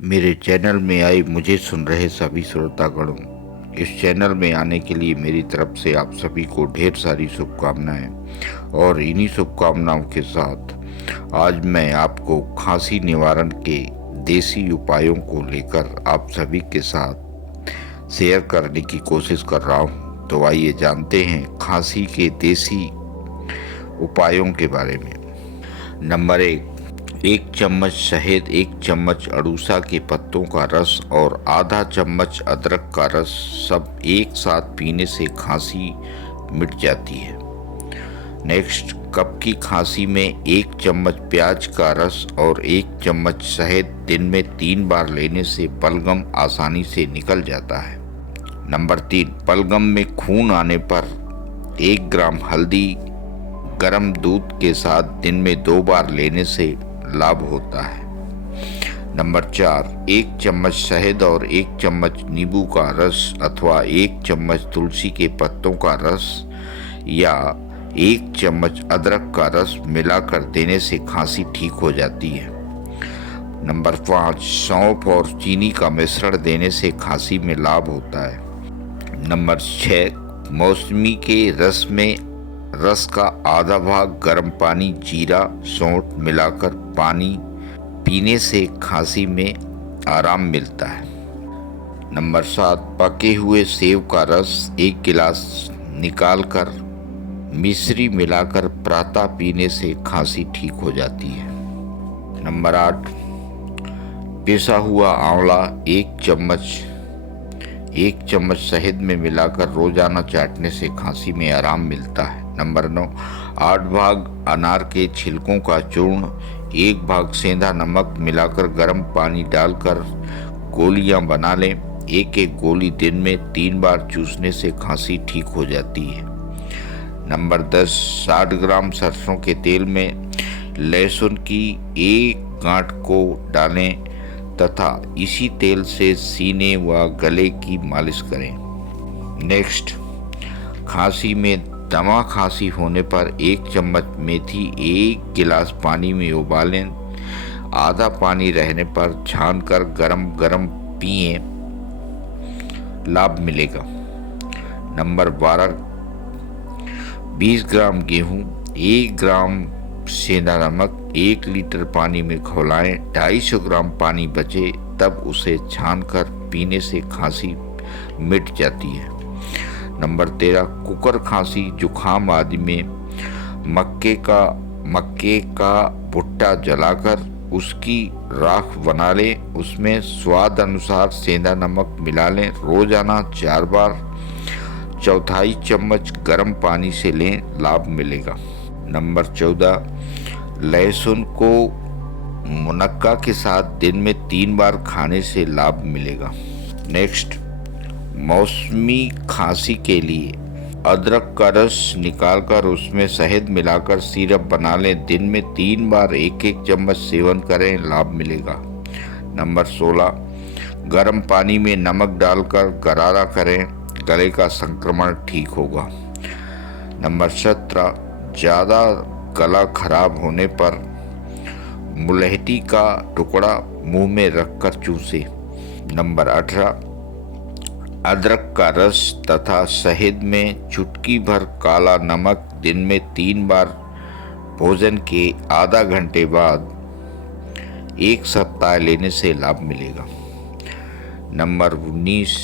मेरे चैनल में आए मुझे सुन रहे सभी श्रोतागणों, इस चैनल में आने के लिए मेरी तरफ से आप सभी को ढेर सारी शुभकामनाएं। और इन्हीं शुभकामनाओं के साथ आज मैं आपको खांसी निवारण के देसी उपायों को लेकर आप सभी के साथ शेयर करने की कोशिश कर रहा हूं। तो आइए जानते हैं खांसी के देसी उपायों के बारे में। नंबर 1 चम्मच शहद, 1 चम्मच अड़ूसा के पत्तों का रस और आधा चम्मच अदरक का रस सब एक साथ पीने से खांसी मिट जाती है। नेक्स्ट, कफ की खांसी में 1 चम्मच प्याज का रस और 1 चम्मच शहद दिन में 3 बार लेने से बलगम आसानी से निकल जाता है। नंबर 3, बलगम में खून आने पर 1 ग्राम हल्दी गर्म दूध के साथ दिन में 2 बार लेने से लाभ होता है। नंबर 4, 1 चम्मच शहद और 1 चम्मच नींबू का रस अथवा 1 चम्मच तुलसी के पत्तों का रस या 1 चम्मच अदरक का रस मिलाकर देने से खांसी ठीक हो जाती है। नंबर 5, सौंफ और चीनी का मिश्रण देने से खांसी में लाभ होता है। नंबर 6, मौसमी के रस का आधा भाग गर्म पानी, जीरा, सौंठ मिलाकर पानी पीने से खांसी में आराम मिलता है। नंबर 7, पके हुए सेब का रस 1 गिलास निकालकर मिश्री मिलाकर प्रातः पीने से खांसी ठीक हो जाती है। नंबर 8, पिसा हुआ आंवला 1 चम्मच शहद में मिलाकर रोजाना चाटने से खांसी में आराम मिलता है। नंबर 9, 8 भाग अनार के छिलकों का चूर्ण, 1 भाग सेंधा नमक मिलाकर गर्म पानी डालकर गोलियां बना लें। 1 गोली दिन में 3 बार चूसने से खांसी ठीक हो जाती है। नंबर 10, 60 ग्राम सरसों के तेल में लहसुन की 1 गांठ को डालें तथा इसी तेल से सीने व गले की मालिश करें। नेक्स्ट, खांसी में दमा खांसी होने पर 1 चम्मच मेथी 1 गिलास पानी में उबालें, आधा पानी रहने पर छानकर गरम गरम पिएं, लाभ मिलेगा। नंबर 12, 20 ग्राम गेहूं, 1 ग्राम सेंधा नमक 1 लीटर पानी में खौलाएं, 250 ग्राम पानी बचे तब उसे छानकर पीने से खांसी मिट जाती है। नंबर 13, कुकर खांसी, जुखाम आदि में मक्के का भुट्टा जलाकर उसकी राख बना लें, उसमें स्वाद अनुसार सेंधा नमक मिला लें, रोजाना 4 बार 1/4 चम्मच गर्म पानी से लें, लाभ मिलेगा। नंबर 14, लहसुन को मुनक्का के साथ दिन में 3 बार खाने से लाभ मिलेगा। नेक्स्ट, मौसमी खांसी के लिए अदरक का रस निकालकर उसमें शहद मिलाकर सिरप बना लें, दिन में 3 बार 1-1 चम्मच सेवन करें, लाभ मिलेगा। नंबर 16, गर्म पानी में नमक डालकर गरारा करें, गले का संक्रमण ठीक होगा। नंबर 17, ज़्यादा गला खराब होने पर मुलहटी का टुकड़ा मुंह में रखकर चूसे। नंबर 18, अदरक का रस तथा शहद में चुटकी भर काला नमक दिन में 3 बार भोजन के आधा घंटे बाद 1 सप्ताह लेने से लाभ मिलेगा। नंबर 19,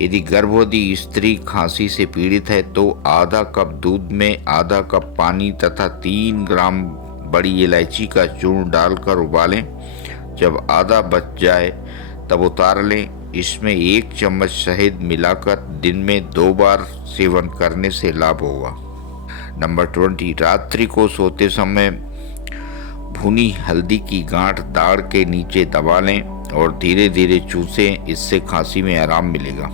यदि गर्भवती स्त्री खांसी से पीड़ित है तो आधा कप दूध में आधा कप पानी तथा 3 ग्राम बड़ी इलायची का चूर्ण डालकर उबालें, जब आधा बच जाए तब उतार लें, इसमें 1 चम्मच शहद मिलाकर दिन में 2 बार सेवन करने से लाभ होगा। नंबर 20, रात्रि को सोते समय भुनी हल्दी की गांठ दाढ़ के नीचे दबा लें और धीरे धीरे चूसें, इससे खांसी में आराम मिलेगा।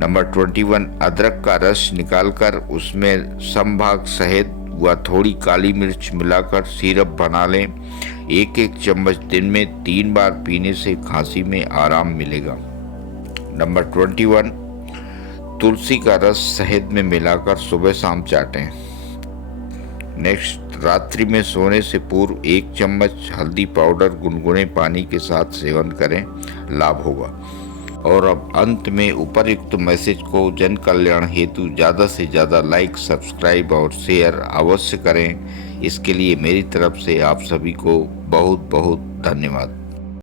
नंबर 21, अदरक का रस निकालकर उसमें समभाग शहद व थोड़ी काली मिर्च मिलाकर सिरप बना लें, 1-1 चम्मच दिन में 3 बार पीने से खांसी में आराम मिलेगा। नंबर 21, तुलसी का रस शहद में मिलाकर सुबह शाम चाटें। नेक्स्ट, रात्रि में सोने से पूर्व 1 चम्मच हल्दी पाउडर गुनगुने पानी के साथ सेवन करें, लाभ होगा। और अब अंत में उपर्युक्त मैसेज को जन कल्याण हेतु ज़्यादा से ज़्यादा लाइक, सब्सक्राइब और शेयर अवश्य करें। इसके लिए मेरी तरफ से आप सभी को बहुत बहुत धन्यवाद।